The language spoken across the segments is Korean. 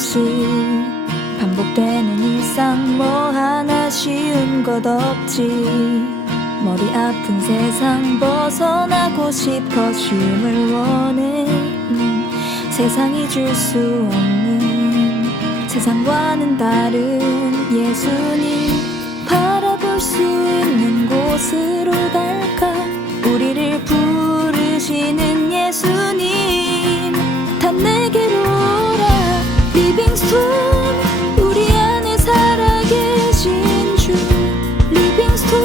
없이 반복되는 일상 뭐 하나 쉬운 것 없지. 머리 아픈 세상 벗어나고 싶어 쉼을 원해. 세상이 줄 수 없는 세상과는 다른 예수님 바라볼 수 있는 곳으로 갈까. 우리를 부르시는 예수님 다 내게로 오라. 리빙스톤 우리 안에 살아계신 주. 리빙스톤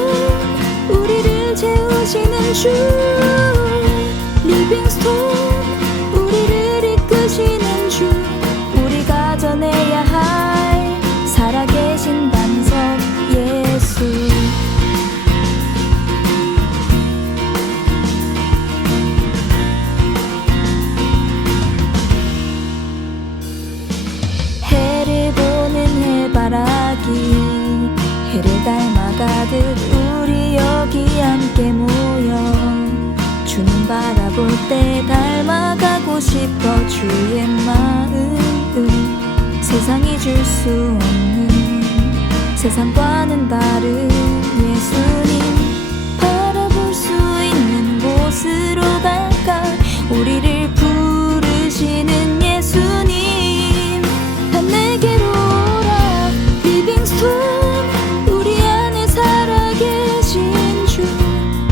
우리를 채우시는 주. 리빙스톤 우리를 이끄시는 주. 우리가 전해야 할 살아계신 반석 예수. 해를 보는 해바라기 해를 닮아가듯 우리 여기 함께 모여 주님 바라볼 때 닮아가고 싶어. 주의 마음 세상이 줄 수 없는 세상과는 다른 예수님 바라볼 수 있는 곳으로 갈까. 우리를 부르시는 예수님 다 내게로 오라. 리빙스톤 우리 안에 살아계신 주.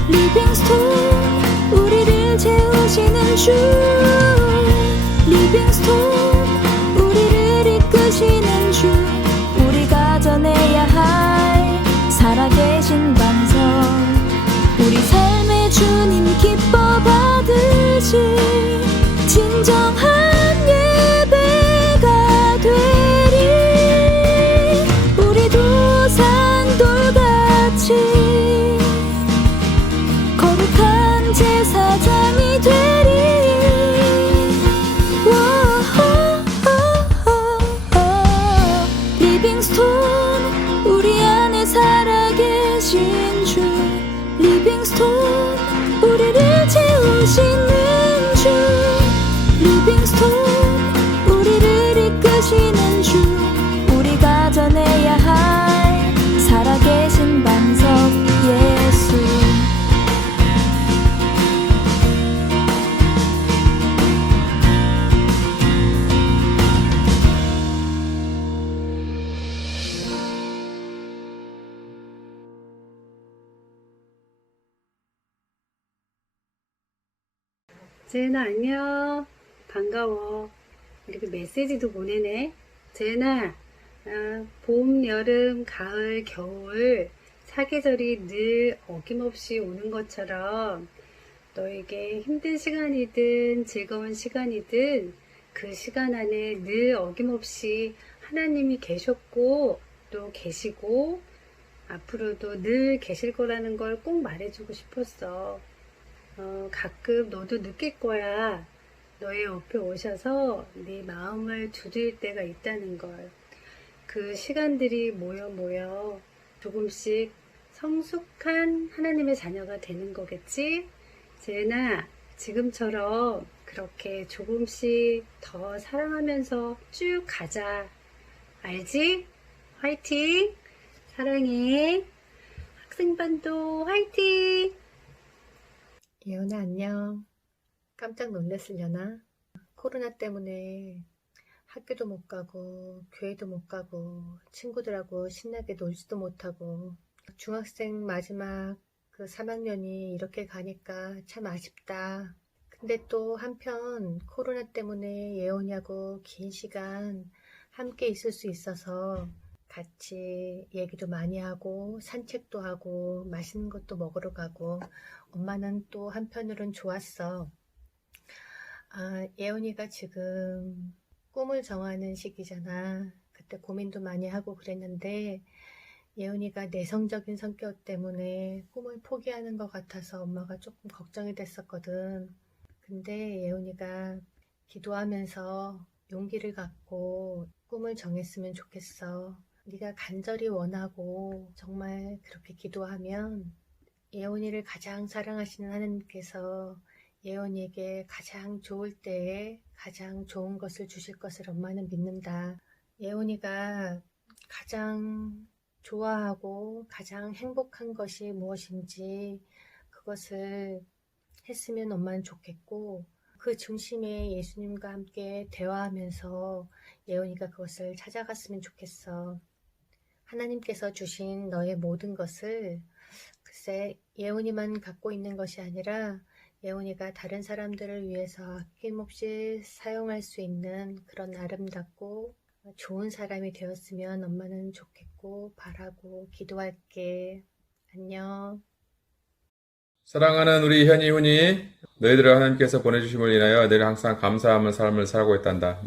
리빙스톤 우리를 채우시는 주. 리빙스톤 우리를 이끄시는 주. 우리가 전해야 할 살아계신 반석. 우리 삶의 주님 기뻐 받으실 진정한 예배가 되리. 우리도 산돌같이 거룩한 제사장이 되리. 리빙스톤 우리 안에 살아계신 주. 리빙스톤 우리를 채우시는 주. 리빙스톤 우리를 이끄시는 주. 우리가 전해야 할 살아계신 반석 예수. 재은아 안녕. 반가워. 이렇게 메시지도 보내네. 재은아, 봄, 여름, 가을, 겨울 사계절이 늘 어김없이 오는 것처럼 너에게 힘든 시간이든 즐거운 시간이든 그 시간 안에 늘 어김없이 하나님이 계셨고 또 계시고 앞으로도 늘 계실 거라는 걸 꼭 말해주고 싶었어. 가끔 너도 느낄 거야. 너의 옆에 오셔서 네 마음을 두드릴 때가 있다는 걸. 그 시간들이 모여 조금씩 성숙한 하나님의 자녀가 되는 거겠지? 재은아, 지금처럼 그렇게 조금씩 더 사랑하면서 쭉 가자. 알지? 화이팅! 사랑해. 학생반도 화이팅! 예은아 안녕. 깜짝 놀랐으려나? 코로나 때문에 학교도 못 가고 교회도 못 가고 친구들하고 신나게 놀지도 못하고 중학생 마지막 그 3학년이 이렇게 가니까 참 아쉽다. 근데 또 한편 코로나 때문에 예원이하고 긴 시간 함께 있을 수 있어서 같이 얘기도 많이 하고 산책도 하고 맛있는 것도 먹으러 가고 엄마는 또 한편으론 좋았어. 예원이가 지금 꿈을 정하는 시기잖아. 그때 고민도 많이 하고 그랬는데 예원이가 내성적인 성격 때문에 꿈을 포기하는 것 같아서 엄마가 조금 걱정이 됐었거든. 근데 예원이가 기도하면서 용기를 갖고 꿈을 정했으면 좋겠어. 네가 간절히 원하고 정말 그렇게 기도하면 예원이를 가장 사랑하시는 하나님께서 예원이에게 가장 좋을 때에 가장 좋은 것을 주실 것을 엄마는 믿는다. 예원이가 가장 좋아하고 가장 행복한 것이 무엇인지 그것을 했으면 엄마는 좋겠고, 그 중심에 예수님과 함께 대화하면서 예원이가 그것을 찾아갔으면 좋겠어. 하나님께서 주신 너의 모든 것을 글쎄 예원이만 갖고 있는 것이 아니라 예원이가 다른 사람들을 위해서 아낌없이 사용할 수 있는 그런 아름답고 좋은 사람이 되었으면 엄마는 좋겠고 바라고 기도할게. 안녕. 사랑하는 우리 현이 훈이, 너희들을 하나님께서 보내주심을 인하여 너희는 항상 감사하는 삶을 살고 있단다.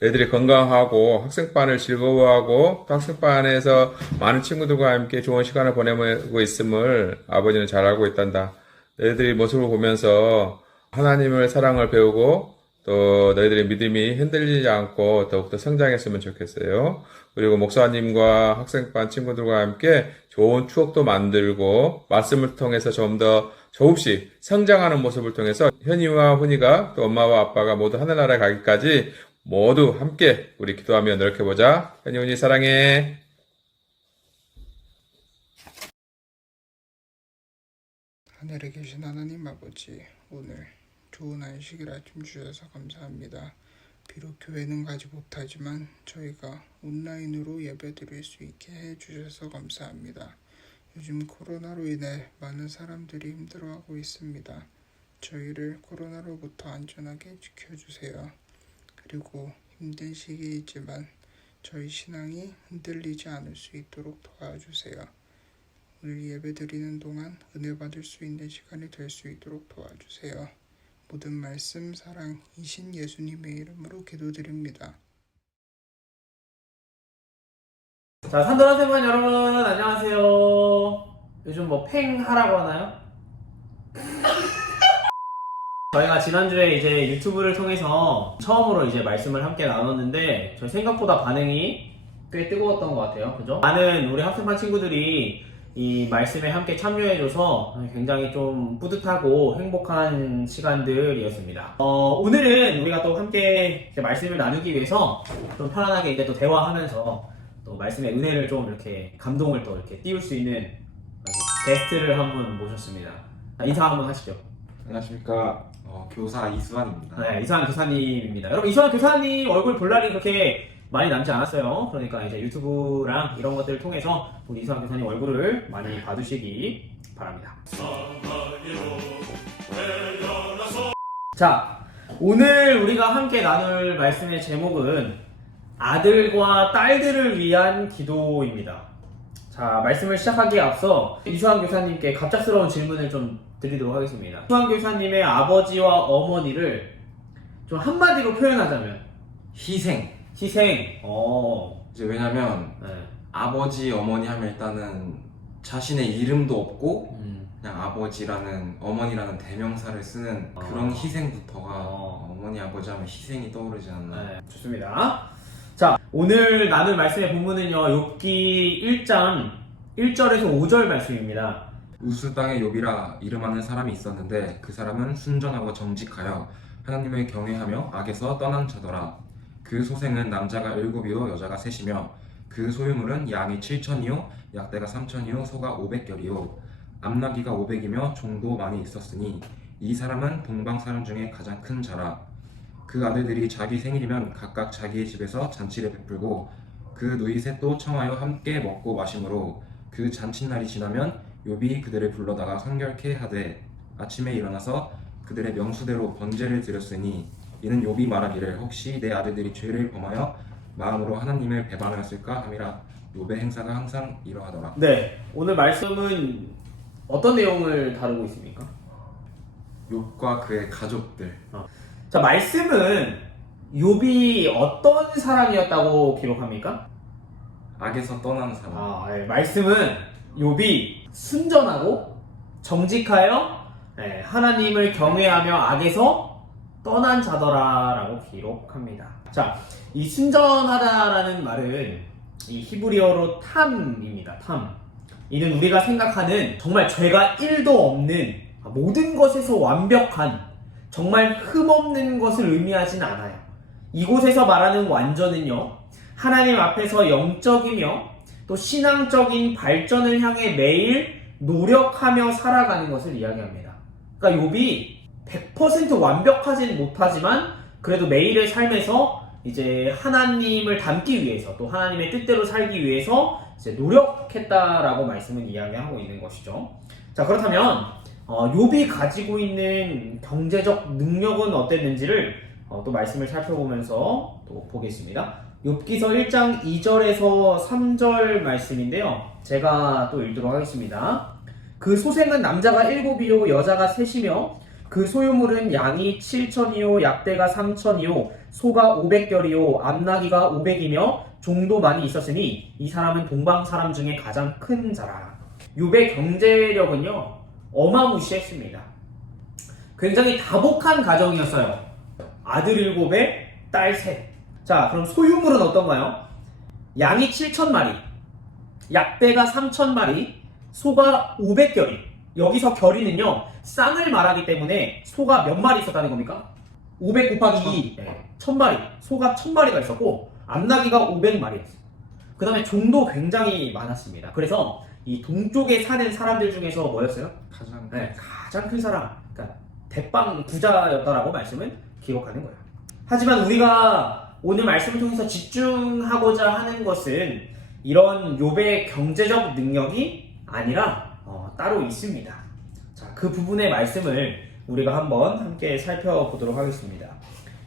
너희들이 건강하고 학생반을 즐거워하고 또 학생반에서 많은 친구들과 함께 좋은 시간을 보내고 있음을 아버지는 잘 알고 있단다. 너희들이 모습을 보면서 하나님의 사랑을 배우고 또 너희들의 믿음이 흔들리지 않고 더욱더 성장했으면 좋겠어요. 그리고 목사님과 학생반 친구들과 함께 좋은 추억도 만들고 말씀을 통해서 좀 더 조금씩 성장하는 모습을 통해서 현이와 훈이가 또 엄마와 아빠가 모두 하늘나라에 가기까지 모두 함께 우리 기도하며 노력해보자. 현이, 훈이 사랑해. 하늘에 계신 하나님 아버지, 오늘 좋은 안식일 아침 주셔서 감사합니다. 비록 교회는 가지 못하지만 저희가 온라인으로 예배드릴 수 있게 해주셔서 감사합니다. 요즘 코로나로 인해 많은 사람들이 힘들어하고 있습니다. 저희를 코로나로부터 안전하게 지켜주세요. 그리고 힘든 시기이지만 저희 신앙이 흔들리지 않을 수 있도록 도와주세요. 오늘 예배드리는 동안 은혜 받을 수 있는 시간이 될 수 있도록 도와주세요. 모든 말씀 사랑이신 예수님의 이름으로 기도드립니다. 자, 산도라세븐 여러분 안녕하세요. 요즘 뭐 팽하라고 하나요? 저희가 지난주에 이제 유튜브를 통해서 처음으로 이제 말씀을 함께 나눴는데 저희 생각보다 반응이 꽤 뜨거웠던 것 같아요. 그죠? 많은 우리 학생반 친구들이 이 말씀에 함께 참여해줘서 굉장히 좀 뿌듯하고 행복한 시간들이었습니다. 오늘은 우리가 또 함께 이제 말씀을 나누기 위해서 좀 편안하게 이제 또 대화하면서 또 말씀의 은혜를 좀 이렇게 감동을 또 이렇게 띄울 수 있는 게스트를 한 분 모셨습니다. 인사 한번 하시죠. 안녕하십니까. 교사 이수환입니다. 네, 이수환 교사님입니다. 여러분, 이수환 교사님 얼굴 볼 날이 그렇게 많이 남지 않았어요. 그러니까 이제 유튜브랑 이런 것들을 통해서 우리 이수환 교사님 얼굴을 많이 봐주시기 바랍니다. 자, 오늘 우리가 함께 나눌 말씀의 제목은 아들과 딸들을 위한 기도입니다. 자, 말씀을 시작하기에 앞서 이수환 교사님께 갑작스러운 질문을 좀 드리도록 하겠습니다. 이수환 교사님의 아버지와 어머니를 좀 한마디로 표현하자면 희생. 희생. 이제 왜냐면 네. 아버지, 어머니 하면 일단은 자신의 이름도 없고 그냥 아버지라는, 어머니라는 대명사를 쓰는 그런 희생부터가 어머니, 아버지 하면 희생이 떠오르지 않나. 네, 좋습니다. 자, 오늘 나눌 말씀의 본문은요, 욥기 1장 1절에서 5절 말씀입니다. 우스 땅에 욥이라 이름하는 사람이 있었는데 그 사람은 순전하고 정직하여 하나님을 경외하며 악에서 떠난 자더라. 그 소생은 남자가 7이요 여자가 3이며 그 소유물은 양이 7천이요 약대가 3천이요 소가 500결이요 암나귀가 500이며 종도 많이 있었으니 이 사람은 동방 사람 중에 가장 큰 자라. 그 아들들이 자기 생일이면 각각 자기의 집에서 잔치를 베풀고 그 누이 셋도 청하여 함께 먹고 마심으로 그 잔칫날이 지나면 욥이 그들을 불러다가 성결케 하되 아침에 일어나서 그들의 명수대로 번제를 드렸으니 이는 욥이 말하기를 혹시 내 아들들이 죄를 범하여 마음으로 하나님을 배반하였을까 함이라. 욥의 행사가 항상 이러하더라. 네, 오늘 말씀은 어떤 내용을 다루고 있습니까? 욥과 그의 가족들. 자, 말씀은 욥이 어떤 사람이었다고 기록합니까? 악에서 떠난 사람. 네, 말씀은 욥이 순전하고 정직하여 하나님을 경외하며 악에서 떠난 자더라라고 기록합니다. 자, 이 순전하다라는 말은 이 히브리어로 탐입니다. 탐. 이는 우리가 생각하는 정말 죄가 1도 없는 모든 것에서 완벽한 정말 흠없는 것을 의미하진 않아요. 이곳에서 말하는 완전은요, 하나님 앞에서 영적이며 또 신앙적인 발전을 향해 매일 노력하며 살아가는 것을 이야기합니다. 그러니까 욥이 100% 완벽하진 못하지만 그래도 매일의 삶에서 이제 하나님을 닮기 위해서 또 하나님의 뜻대로 살기 위해서 이제 노력했다라고 말씀을 이야기하고 있는 것이죠. 자, 그렇다면 욥이 가지고 있는 경제적 능력은 어땠는지를 또 말씀을 살펴보면서 또 보겠습니다. 욥기서 1장 2절에서 3절 말씀인데요. 제가 또 읽도록 하겠습니다. 그 소생은 남자가 7이요 여자가 3이며 그 소유물은 양이 7천이요 약대가 3천이요 소가 500결이요 암나기가 500이며 종도 많이 있었으니 이 사람은 동방 사람 중에 가장 큰 자라. 욥의 경제력은요 어마무시했습니다. 굉장히 다복한 가정이었어요. 아들 7에 딸 3. 자, 그럼 소유물은 어떤가요? 양이 7,000마리, 약대가 3,000마리, 소가 500결이. 여기서 결이는요 쌍을 말하기 때문에 소가 몇 마리 있었다는 겁니까? 500 곱하기 2, 1000마리. 소가 1000마리가 있었고 암나기가 500마리였어요. 그 다음에 종도 굉장히 많았습니다. 그래서 이 동쪽에 사는 사람들 중에서 뭐였어요? 가장 큰 사람, 그러니까 대빵 부자였다라고 말씀을 기록하는 거예요. 하지만 우리가 오늘 말씀을 통해서 집중하고자 하는 것은 이런 욥의 경제적 능력이 아니라 따로 있습니다. 자, 그 부분의 말씀을 우리가 한번 함께 살펴보도록 하겠습니다.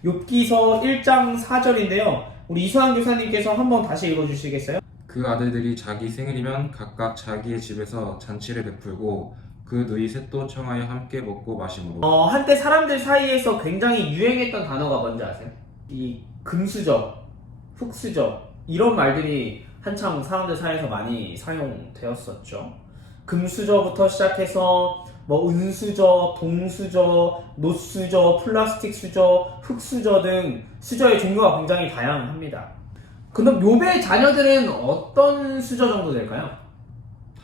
욥기서 1장 4절인데요. 우리 이수환 교사님께서 한번 다시 읽어주시겠어요? 그 아들들이 자기 생일이면 각각 자기의 집에서 잔치를 베풀고 그 누이 셋도 청하여 함께 먹고 마심으로. 한때 사람들 사이에서 굉장히 유행했던 단어가 뭔지 아세요? 이 금수저, 흙수저 이런 말들이 한창 사람들 사이에서 많이 사용되었었죠. 금수저부터 시작해서 뭐 은수저, 동수저, 노수저, 플라스틱 수저, 흙수저 등 수저의 종류가 굉장히 다양합니다. 그럼 욥의 자녀들은 어떤 수저 정도 될까요?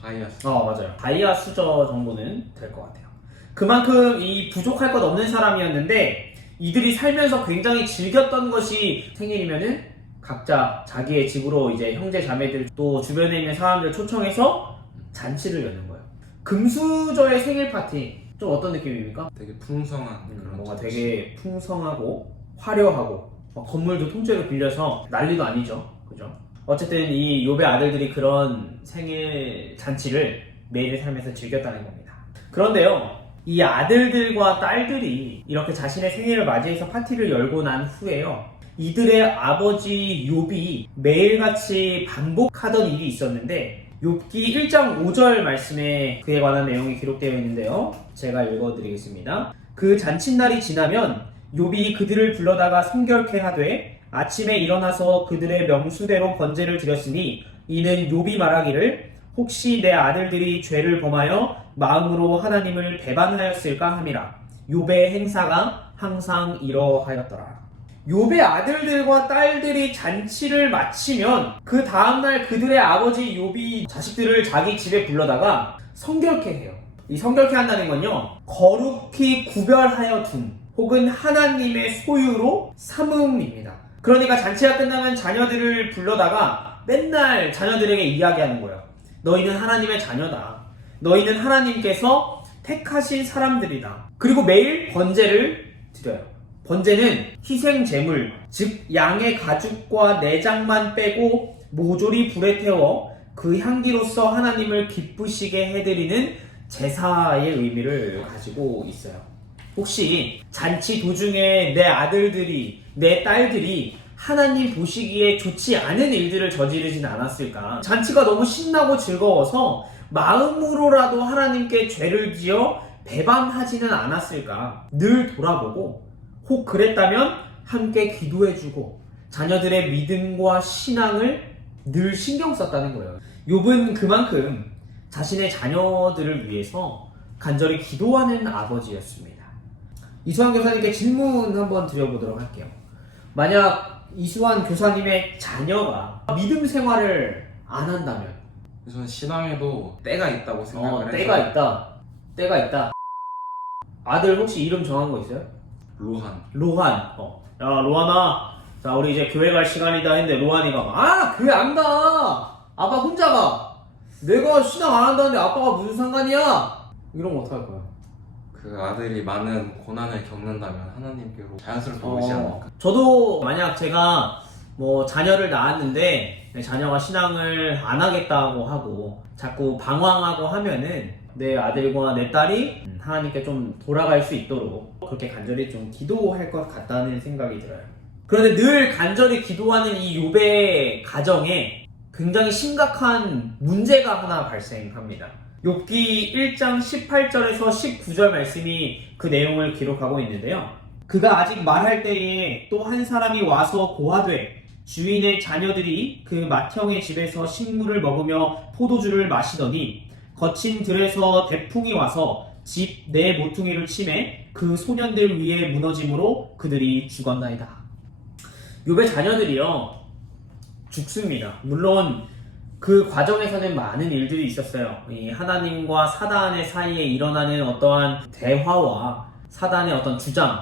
다이아. 맞아요. 다이아 수저 정도는 될 것 같아요. 그만큼 이 부족할 것 없는 사람이었는데 이들이 살면서 굉장히 즐겼던 것이 생일이면은 각자 자기의 집으로 이제 형제 자매들 또 주변에 있는 사람들 초청해서 잔치를 여는 거예요. 금수저의 생일 파티 좀 어떤 느낌입니까? 되게 풍성한 그런 뭔가 잔치. 되게 풍성하고 화려하고 건물도 통째로 빌려서 난리도 아니죠. 그죠? 어쨌든 이 욥의 아들들이 그런 생일 잔치를 매일의 삶에서 즐겼다는 겁니다. 그런데요, 이 아들들과 딸들이 이렇게 자신의 생일을 맞이해서 파티를 열고 난 후에요, 이들의 아버지 욥이 매일같이 반복하던 일이 있었는데 욥기 1장 5절 말씀에 그에 관한 내용이 기록되어 있는데요. 제가 읽어드리겠습니다. 그 잔칫날이 지나면 욥이 그들을 불러다가 성결케 하되 아침에 일어나서 그들의 명수대로 번제를 드렸으니 이는 욥이 말하기를 혹시 내 아들들이 죄를 범하여 마음으로 하나님을 배반하였을까 함이라. 욥의 행사가 항상 이러하였더라. 욥의 아들들과 딸들이 잔치를 마치면 그 다음날 그들의 아버지 욥이 자식들을 자기 집에 불러다가 성결케 해요. 이 성결케 한다는 건요, 거룩히 구별하여 둔 혹은 하나님의 소유로 삼음입니다. 그러니까 잔치가 끝나면 자녀들을 불러다가 맨날 자녀들에게 이야기하는 거예요. 너희는 하나님의 자녀다. 너희는 하나님께서 택하신 사람들이다. 그리고 매일 번제를 드려요. 번제는 희생 제물, 즉 양의 가죽과 내장만 빼고 모조리 불에 태워 그 향기로서 하나님을 기쁘시게 해드리는 제사의 의미를 가지고 있어요. 혹시 잔치 도중에 내 아들들이, 내 딸들이 하나님 보시기에 좋지 않은 일들을 저지르진 않았을까? 잔치가 너무 신나고 즐거워서 마음으로라도 하나님께 죄를 지어 배반하지는 않았을까? 늘 돌아보고 혹 그랬다면 함께 기도해주고 자녀들의 믿음과 신앙을 늘 신경 썼다는 거예요. 욥은 그만큼 자신의 자녀들을 위해서 간절히 기도하는 아버지였습니다. 이수환 교사님께 질문 한번 드려보도록 할게요. 만약 이수환 교사님의 자녀가 믿음 생활을 안 한다면, 저는 신앙에도 때가 있다고 생각을 해서 때가 있다. 아들 혹시 이름 정한 거 있어요? 로한. 야, 로한아. 자, 우리 이제 교회 갈 시간이다 했는데 로한이가 교회 안 가. 아빠 혼자 가. 내가 신앙 안 한다는데 아빠가 무슨 상관이야? 이러면 어떡할 거야? 그 아들이 많은 고난을 겪는다면 하나님께로 자연스럽게 오지 않을까. 저도 만약 제가 뭐 자녀를 낳았는데 자녀가 신앙을 안 하겠다고 하고 자꾸 방황하고 하면은 내 아들과 내 딸이 하나님께 좀 돌아갈 수 있도록 그렇게 간절히 좀 기도할 것 같다는 생각이 들어요. 그런데 늘 간절히 기도하는 이 욥의 가정에 굉장히 심각한 문제가 하나 발생합니다. 욥기 1장 18절에서 19절 말씀이 그 내용을 기록하고 있는데요. 그가 아직 말할 때에 또 한 사람이 와서 고하되 주인의 자녀들이 그 맏형의 집에서 식물을 먹으며 포도주를 마시더니 거친 들에서 대풍이 와서 집 내 모퉁이를 치매 그 소년들 위에 무너짐으로 그들이 죽었나이다. 욥의 자녀들이요 죽습니다. 물론 그 과정에서는 많은 일들이 있었어요. 이 하나님과 사단의 사이에 일어나는 어떠한 대화와 사단의 어떤 주장,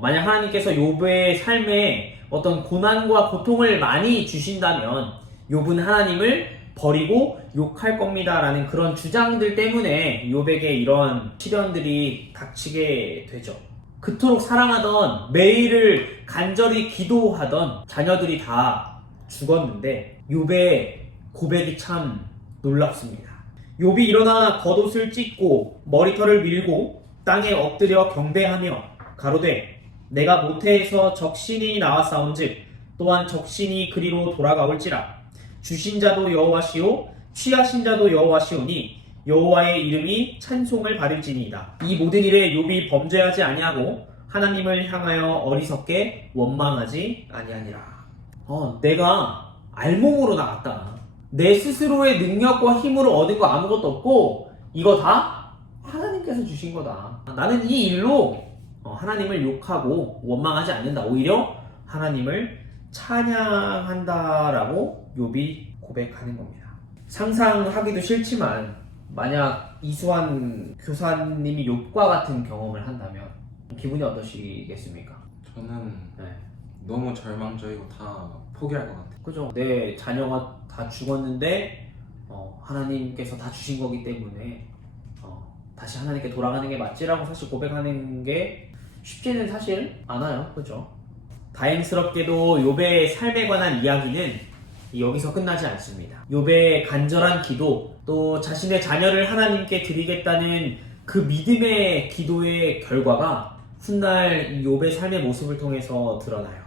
만약 하나님께서 욥의 삶에 어떤 고난과 고통을 많이 주신다면 욥은 하나님을 버리고 욕할 겁니다 라는 그런 주장들 때문에 욥에게 이런 시련들이 닥치게 되죠. 그토록 사랑하던 매일을 간절히 기도하던 자녀들이 다 죽었는데 욥의 고백이 참 놀랍습니다. 욥이 일어나 겉옷을 찢고 머리털을 밀고 땅에 엎드려 경배하며 가로되 내가 모태에서 적신이 나왔사온즉 또한 적신이 그리로 돌아가올지라. 주신 자도 여호와시오 취하신 자도 여호와시오니 여호와의 이름이 찬송을 받을지니이다. 이 모든 일에 욥이 범죄하지 아니하고 하나님을 향하여 어리석게 원망하지 아니하니라. 내가 알몸으로 나왔다. 내 스스로의 능력과 힘으로 얻은 거 아무것도 없고 이거 다 하나님께서 주신 거다. 나는 이 일로 하나님을 욕하고 원망하지 않는다. 오히려 하나님을 찬양한다라고 욥이 고백하는 겁니다. 상상하기도 싫지만 만약 이수환 교사님이 욥과 같은 경험을 한다면 기분이 어떠시겠습니까? 저는 네. 너무 절망적이고 다 포기할 것 같아요. 그죠? 내 자녀가 다 죽었는데 하나님께서 다 주신 거기 때문에 다시 하나님께 돌아가는 게 맞지라고 사실 고백하는 게 쉽지는 사실 않아요. 그죠? 다행스럽게도 욥의 삶에 관한 이야기는 여기서 끝나지 않습니다. 욥의 간절한 기도, 또 자신의 자녀를 하나님께 드리겠다는 그 믿음의 기도의 결과가 훗날 이 욥의 삶의 모습을 통해서 드러나요.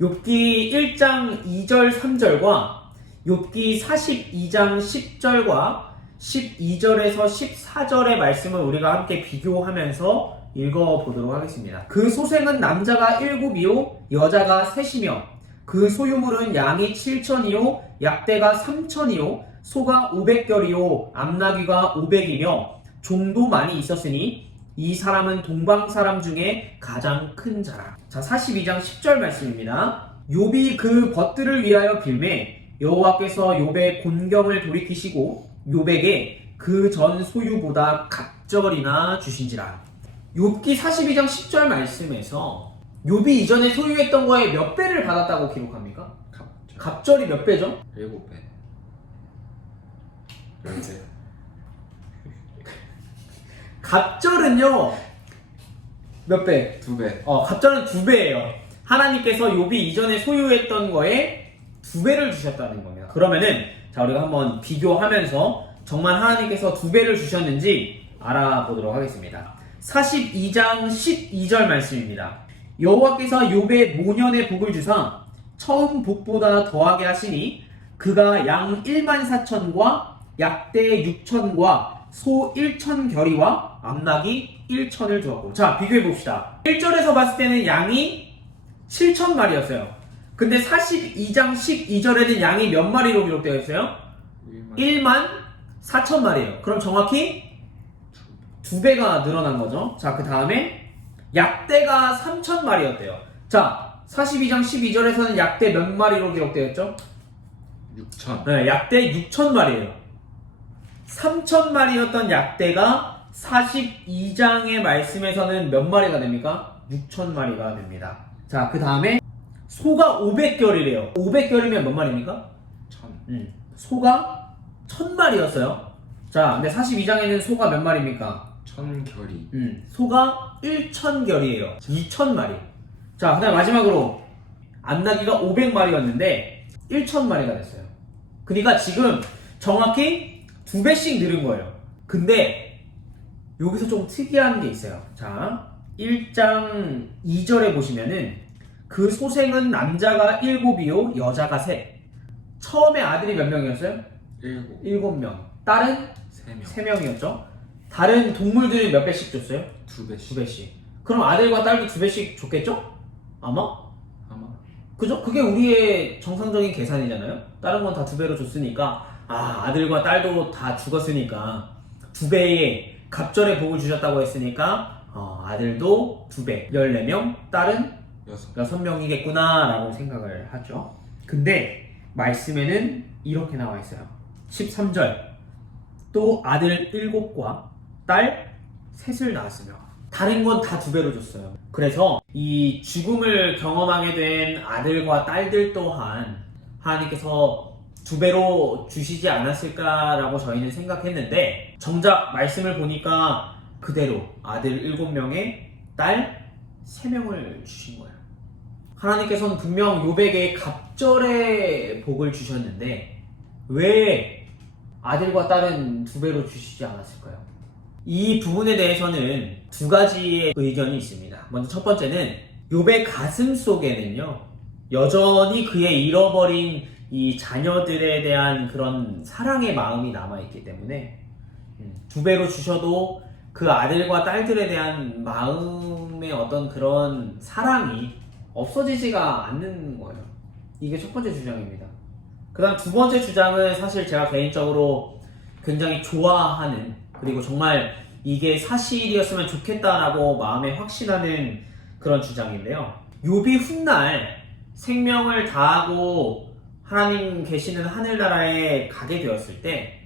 욥기 1장 2절 3절과 욥기 42장 10절과 12절에서 14절의 말씀을 우리가 함께 비교하면서 읽어보도록 하겠습니다. 그 소생은 남자가 7이요 여자가 3이며 그 소유물은 양이 7천이요 약대가 3천이요 소가 500결이요 암나귀가 500이며 종도 많이 있었으니 이 사람은 동방 사람 중에 가장 큰 자라. 자, 42장 10절 말씀입니다. 욥이 그 벗들을 위하여 빌매 여호와께서 욥의 곤경을 돌이키시고 욥에게 그 전 소유보다 갑절이나 주신지라. 욥기 42장 10절 말씀에서 욥이 이전에 소유했던 거에 몇 배를 받았다고 기록합니까? 갑절이 몇 배죠? 7배. 10배. 갑절은요 몇 배? 2배. 갑절은 2배예요. 하나님께서 욥이 이전에 소유했던 거에 2배를 주셨다는 겁니다. 그러면은 자 우리가 한번 비교하면서 정말 하나님께서 2배를 주셨는지 알아보도록 하겠습니다. 42장 12절 말씀입니다. 여호와께서 욥의 모년의 복을 주사 처음 복보다 더하게 하시니 그가 양 1만 4천과 약대 6천과 소 1천 결이와 암나귀 1천을 주었고. 자 비교해 봅시다. 1절에서 봤을 때는 양이 7천 마리였어요. 근데 42장 12절에는 양이 몇 마리로 기록되어 있어요? 1만 4천 마리예요. 그럼 정확히 2배가 늘어난 거죠. 자, 그 다음에 약대가 3천 마리였대요. 자, 42장 12절에서는 약대 몇 마리로 기록되어 있죠? 6천. 네, 약대 6천 마리예요. 3천 마리였던 약대가 42장의 말씀에서는 몇 마리가 됩니까? 6,000마리가 됩니다. 자, 그 다음에 소가 500결이래요. 500결이면 몇 마리입니까? 1000. 소가 1000마리였어요. 자, 근데 42장에는 소가 몇 마리입니까? 1000결이. 소가 1000결이에요. 2000마리. 자, 그 다음 마지막으로 암나기가 500마리였는데 1000마리가 됐어요. 그러니까 지금 정확히 2배씩 늘은 거예요. 근데 여기서 좀 특이한 게 있어요. 자, 1장 2절에 보시면은 그 소생은 남자가 7이요 여자가 3. 처음에 아들이 몇 명이었어요? 7명. 딸은 3명이었죠. 다른 동물들이 몇 배씩 줬어요? 2배씩. 그럼 아들과 딸도 2배씩 줬겠죠? 아마? 그죠? 그게 우리의 정상적인 계산이잖아요. 다른 건 다 2배로 줬으니까 아들과 딸도 다 죽었으니까 2배의 갑절의 복을 주셨다고 했으니까 아들도 2배 14명, 딸은 6명이겠구나 라고 생각을 하죠. 근데 말씀에는 이렇게 나와 있어요. 13절 또 아들 7과 딸 3을 낳았으며 다른 건 다 2배로 줬어요. 그래서 이 죽음을 경험하게 된 아들과 딸들 또한 하나님께서 2배로 주시지 않았을까라고 저희는 생각했는데 정작 말씀을 보니까 그대로 아들 7명에 딸 3명을 주신 거예요. 하나님께서는 분명 욥에게 갑절의 복을 주셨는데 왜 아들과 딸은 2배로 주시지 않았을까요? 이 부분에 대해서는 2가지의 의견이 있습니다. 먼저 첫 번째는 욥의 가슴 속에는요 여전히 그의 잃어버린 이 자녀들에 대한 그런 사랑의 마음이 남아있기 때문에 2배로 주셔도 그 아들과 딸들에 대한 마음의 어떤 그런 사랑이 없어지지가 않는 거예요. 이게 첫 번째 주장입니다. 그 다음 2번째 주장은 사실 제가 개인적으로 굉장히 좋아하는, 그리고 정말 이게 사실이었으면 좋겠다라고 마음에 확신하는 그런 주장인데요. 욥이 훗날 생명을 다하고 하나님 계시는 하늘나라에 가게 되었을 때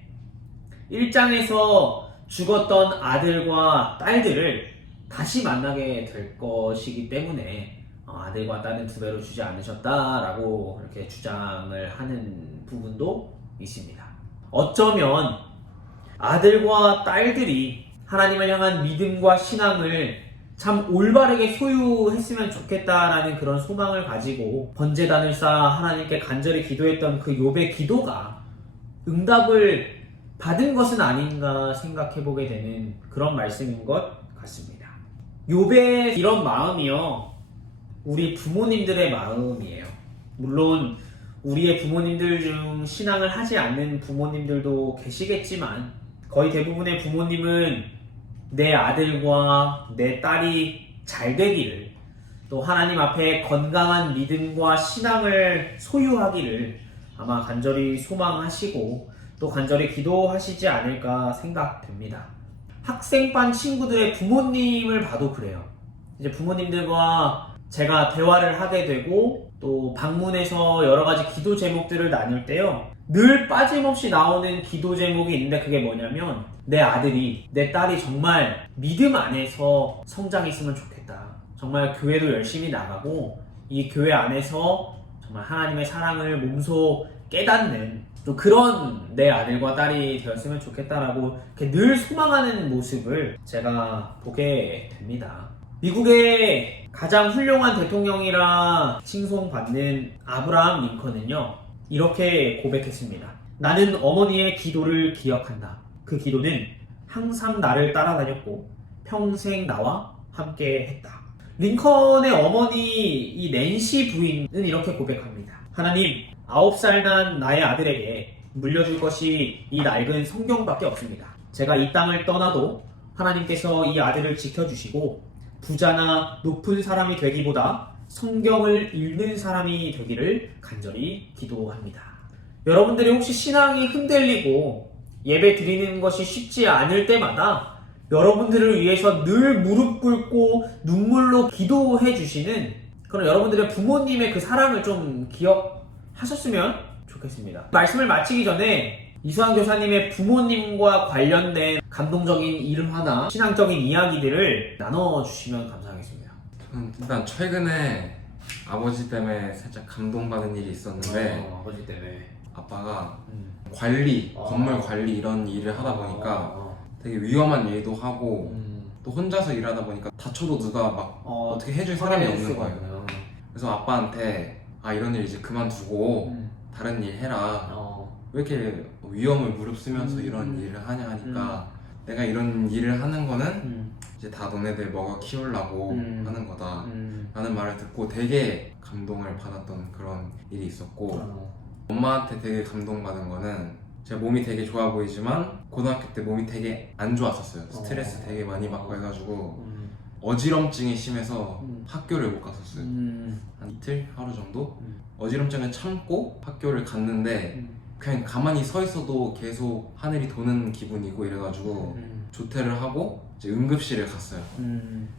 1장에서 죽었던 아들과 딸들을 다시 만나게 될 것이기 때문에 아들과 딸은 2배로 주지 않으셨다라고 이렇게 주장을 하는 부분도 있습니다. 어쩌면 아들과 딸들이 하나님을 향한 믿음과 신앙을 참 올바르게 소유했으면 좋겠다라는 그런 소망을 가지고 번제단을 쌓아 하나님께 간절히 기도했던 그 욥의 기도가 응답을 받은 것은 아닌가 생각해보게 되는 그런 말씀인 것 같습니다. 욥의 이런 마음이요 우리 부모님들의 마음이에요. 물론 우리의 부모님들 중 신앙을 하지 않는 부모님들도 계시겠지만 거의 대부분의 부모님은 내 아들과 내 딸이 잘 되기를, 또 하나님 앞에 건강한 믿음과 신앙을 소유하기를 아마 간절히 소망하시고 또 간절히 기도하시지 않을까 생각됩니다. 학생반 친구들의 부모님을 봐도 그래요. 이제 부모님들과 제가 대화를 하게 되고 또 방문해서 여러 가지 기도 제목들을 나눌 때요 늘 빠짐없이 나오는 기도 제목이 있는데 그게 뭐냐면 내 아들이, 내 딸이 정말 믿음 안에서 성장했으면 좋겠다. 정말 교회도 열심히 나가고 이 교회 안에서 정말 하나님의 사랑을 몸소 깨닫는 또 그런 내 아들과 딸이 되었으면 좋겠다라고 이렇게 늘 소망하는 모습을 제가 보게 됩니다. 미국의 가장 훌륭한 대통령이라 칭송받는 아브라함 링컨은요 이렇게 고백했습니다. 나는 어머니의 기도를 기억한다. 그 기도는 항상 나를 따라다녔고 평생 나와 함께 했다. 링컨의 어머니 이 낸시 부인은 이렇게 고백합니다. 하나님, 9살 난 나의 아들에게 물려줄 것이 이 낡은 성경밖에 없습니다. 제가 이 땅을 떠나도 하나님께서 이 아들을 지켜주시고 부자나 높은 사람이 되기보다 성경을 읽는 사람이 되기를 간절히 기도합니다. 여러분들이 혹시 신앙이 흔들리고 예배 드리는 것이 쉽지 않을 때마다 여러분들을 위해서 늘 무릎 꿇고 눈물로 기도해 주시는 그런 여러분들의 부모님의 그 사랑을 좀 기억하셨으면 좋겠습니다. 말씀을 마치기 전에 이수환 교사님의 부모님과 관련된 감동적인 일화나 신앙적인 이야기들을 나눠주시면 감사하겠습니다. 저는 일단 최근에 아버지 때문에 살짝 감동받은 일이 있었는데 아버지 때문에. 아빠가 관리, 건물 관리 이런 일을 하다 보니까 되게 위험한 일도 하고 또 혼자서 일하다 보니까 다쳐도 누가 막 어떻게 해줄 사람이 없는 거예요. 그래서 아빠한테 이런 일 이제 그만두고 다른 일 해라. 왜 이렇게 위험을 무릅쓰면서 이런 일을 하냐 하니까 내가 이런 일을 하는 거는 이제 다 너네들 먹어 키우려고 하는 거다 라는 말을 듣고 되게 감동을 받았던 그런 일이 있었고 엄마한테 되게 감동받은 거는 제가 몸이 되게 좋아 보이지만 고등학교 때 몸이 되게 안 좋았었어요. 스트레스 되게 많이 받고 해가지고 어지럼증이 심해서 학교를 못 갔었어요. 한 이틀? 하루 정도? 어지럼증을 참고 학교를 갔는데 그냥 가만히 서 있어도 계속 하늘이 도는 기분이고 이래가지고 조퇴를 하고 이제 응급실을 갔어요.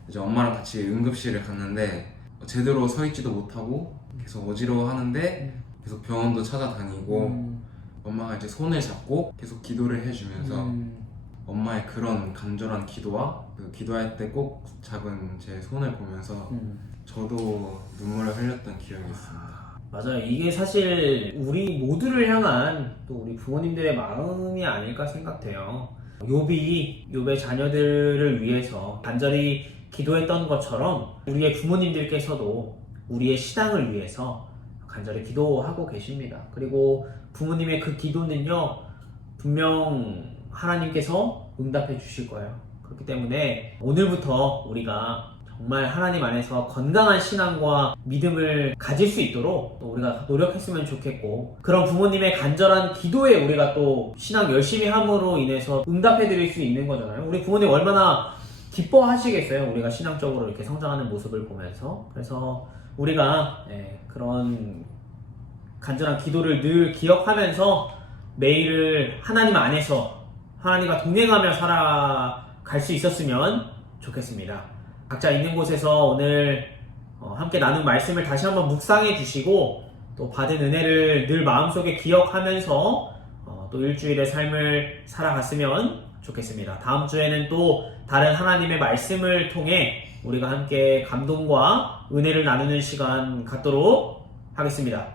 이제 엄마랑 같이 응급실을 갔는데 제대로 서 있지도 못하고 계속 어지러워하는데 계속 병원도 찾아다니고 엄마가 이제 손을 잡고 계속 기도를 해주면서 엄마의 그런 간절한 기도와 그 기도할 때 꼭 잡은 제 손을 보면서 저도 눈물을 흘렸던 기억이 있습니다. 맞아요. 이게 사실 우리 모두를 향한 또 우리 부모님들의 마음이 아닐까 생각돼요. 욥의 자녀들을 위해서 간절히 기도했던 것처럼 우리의 부모님들께서도 우리의 신앙을 위해서 간절히 기도하고 계십니다. 그리고 부모님의 그 기도는요, 분명 하나님께서 응답해 주실 거예요. 그렇기 때문에 오늘부터 우리가 정말 하나님 안에서 건강한 신앙과 믿음을 가질 수 있도록 또 우리가 노력했으면 좋겠고, 그런 부모님의 간절한 기도에 우리가 또 신앙 열심히 함으로 인해서 응답해 드릴 수 있는 거잖아요. 우리 부모님 얼마나 기뻐하시겠어요, 우리가 신앙적으로 이렇게 성장하는 모습을 보면서. 그래서 우리가 그런 간절한 기도를 늘 기억하면서 매일을 하나님 안에서 하나님과 동행하며 살아갈 수 있었으면 좋겠습니다. 각자 있는 곳에서 오늘 함께 나눈 말씀을 다시 한번 묵상해 주시고 또 받은 은혜를 늘 마음속에 기억하면서 또 일주일의 삶을 살아갔으면 좋겠습니다. 다음 주에는 또 다른 하나님의 말씀을 통해 우리가 함께 감동과 은혜를 나누는 시간 갖도록 하겠습니다.